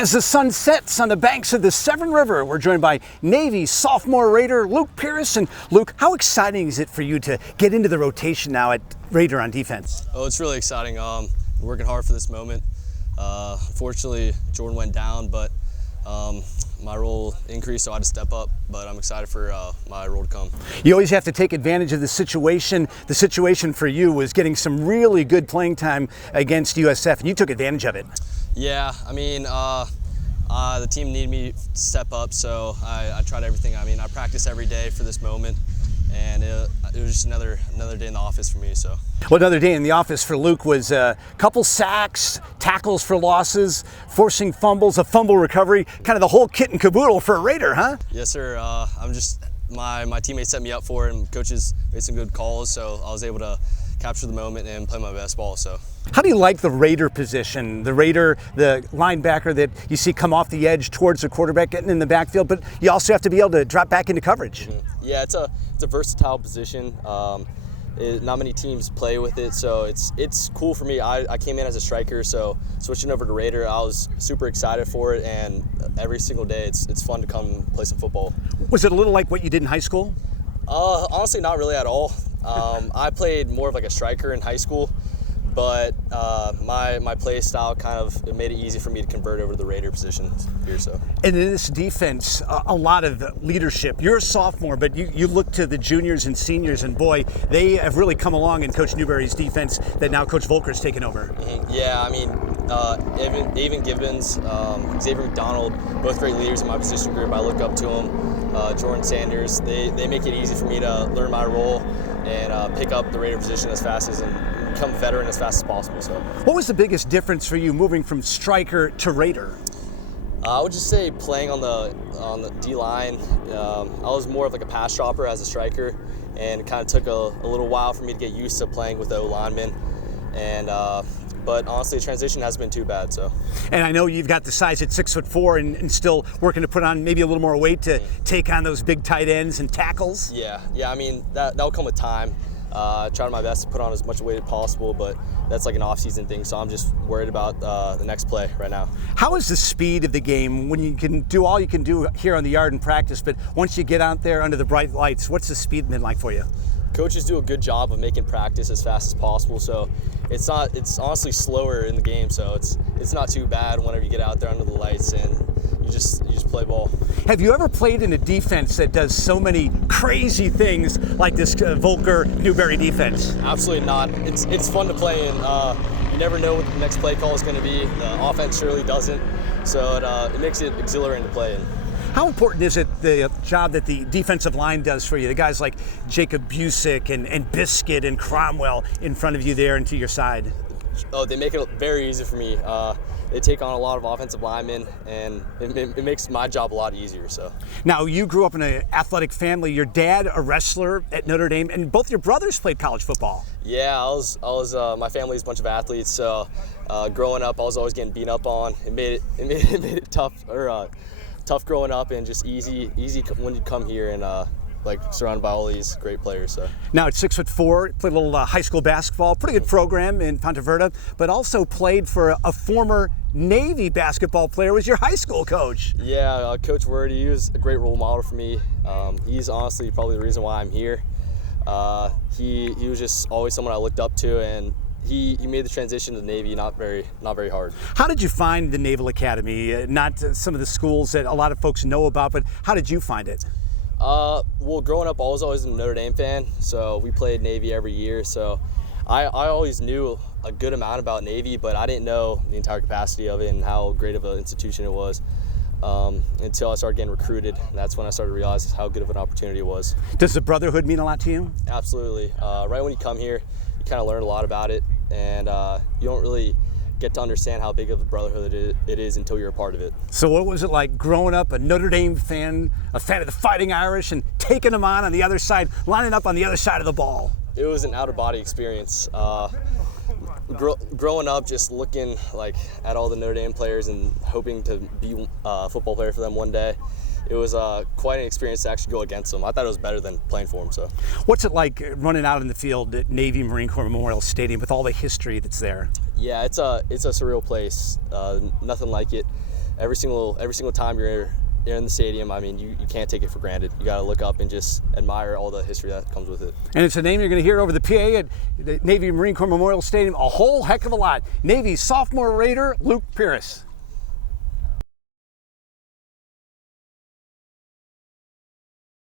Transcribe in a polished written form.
As the sun sets on the banks of the Severn River, we're joined by Navy sophomore Raider Luke Pirris. And Luke, how exciting is it for you to get into the rotation now at Raider on defense? Oh, it's really exciting. Working hard for this moment. Unfortunately, Jordan went down, but my role increased, so I had to step up. But I'm excited for my role to come. You always have to take advantage of the situation. The situation for you was getting some really good playing time against USF, and you took advantage of it. Yeah, I mean, the team needed me to step up, so I tried everything. I mean, I practice every day for this moment, and it was just another day in the office for me. So. Well, another day in the office for Luke was a couple sacks, tackles for losses, forcing fumbles, a fumble recovery, kind of the whole kit and caboodle for a Raider, huh? Yes, sir. My teammates set me up for it, and coaches made some good calls, so I was able to capture the moment and play my best ball. So. How do you like the Raider position? The Raider, the linebacker that you see come off the edge towards the quarterback, getting in the backfield, but you also have to be able to drop back into coverage. Mm-hmm. Yeah, it's a versatile position. Not many teams play with it, so it's cool for me. I came in as a striker, so switching over to Raider, I was super excited for it, and every single day it's fun to come play some football. Was it a little like what you did in high school? Honestly, not really at all. I played more of like a striker in high school, but my play style it made it easy for me to convert over to the Raider position here. So. And in this defense, a lot of leadership. You're a sophomore, but you look to the juniors and seniors, and boy, they have really come along in Coach Newberry's defense that now Coach Volker's taken over. Mm-hmm. Yeah, I mean, Evan Gibbons, Xavier McDonald, both great leaders in my position group. I look up to them. Jordan Sanders, they make it easy for me to learn my role and pick up the Raider position as fast as and become a veteran as fast as possible. So, what was the biggest difference for you moving from striker to Raider? I would just say playing on the D line. I was more of like a pass dropper as a striker, and it kind of took a little while for me to get used to playing with the O linemen. And but honestly, the transition hasn't been too bad. So. And I know you've got the size at 6'4" and still working to put on maybe a little more weight to take on those big tight ends and tackles. Yeah. I mean that'll come with time. Trying my best to put on as much weight as possible, but that's like an off-season thing, so I'm just worried about the next play right now. How is the speed of the game when you can do all you can do here on the yard in practice, but once you get out there under the bright lights, what's the speed been like for you? Coaches do a good job of making practice as fast as possible, so it's honestly slower in the game, so it's not too bad whenever you get out there under the lights and you just play ball. Have you ever played in a defense that does so many crazy things like this Volker Newberry defense? Absolutely not. It's fun to play in. You never know what the next play call is going to be. The offense surely doesn't, so it makes it exhilarating to play in. How important is it, the job that the defensive line does for you? The guys like Jacob Busick and Biscuit and Cromwell in front of you there and to your side. Oh, they make it very easy for me. They take on a lot of offensive linemen, and it makes my job a lot easier. So. Now, you grew up in an athletic family. Your dad, a wrestler at Notre Dame, and both your brothers played college football. Yeah, I was. My family's a bunch of athletes, so growing up, I was always getting beat up on. It made it tough growing up, and just easy when you come here and surrounded by all these great players. So. Now at 6'4", played a little high school basketball, pretty good program in Ponte Verde, but also played for a former Navy basketball player, was your high school coach. Yeah, Coach Word, he was a great role model for me. He's honestly probably the reason why I'm here. He was just always someone I looked up to, and he made the transition to the Navy not very hard. How did you find the Naval Academy? Not some of the schools that a lot of folks know about, but how did you find it? Well, growing up, I was always a Notre Dame fan, so we played Navy every year. So I always knew a good amount about Navy, but I didn't know the entire capacity of it and how great of an institution it was until I started getting recruited. That's when I started to realize how good of an opportunity it was. Does the brotherhood mean a lot to you? Absolutely. Right when you come here, you kind of learn a lot about it, and you don't really get to understand how big of a brotherhood it is until you're a part of it. So what was it like growing up a Notre Dame fan, a fan of the Fighting Irish, and taking them on the other side, lining up on the other side of the ball? It was an out-of-body experience. Growing up, just looking at all the Notre Dame players and hoping to be a football player for them one day. It was quite an experience to actually go against them. I thought it was better than playing for them. So, what's it like running out in the field at Navy Marine Corps Memorial Stadium with all the history that's there? Yeah, it's a surreal place. Nothing like it. every single time you're in the stadium, I mean, you can't take it for granted. You got to look up and just admire all the history that comes with it. And it's a name you're going to hear over the PA at the Navy Marine Corps Memorial Stadium a whole heck of a lot. Navy sophomore Raider Luke Pirris.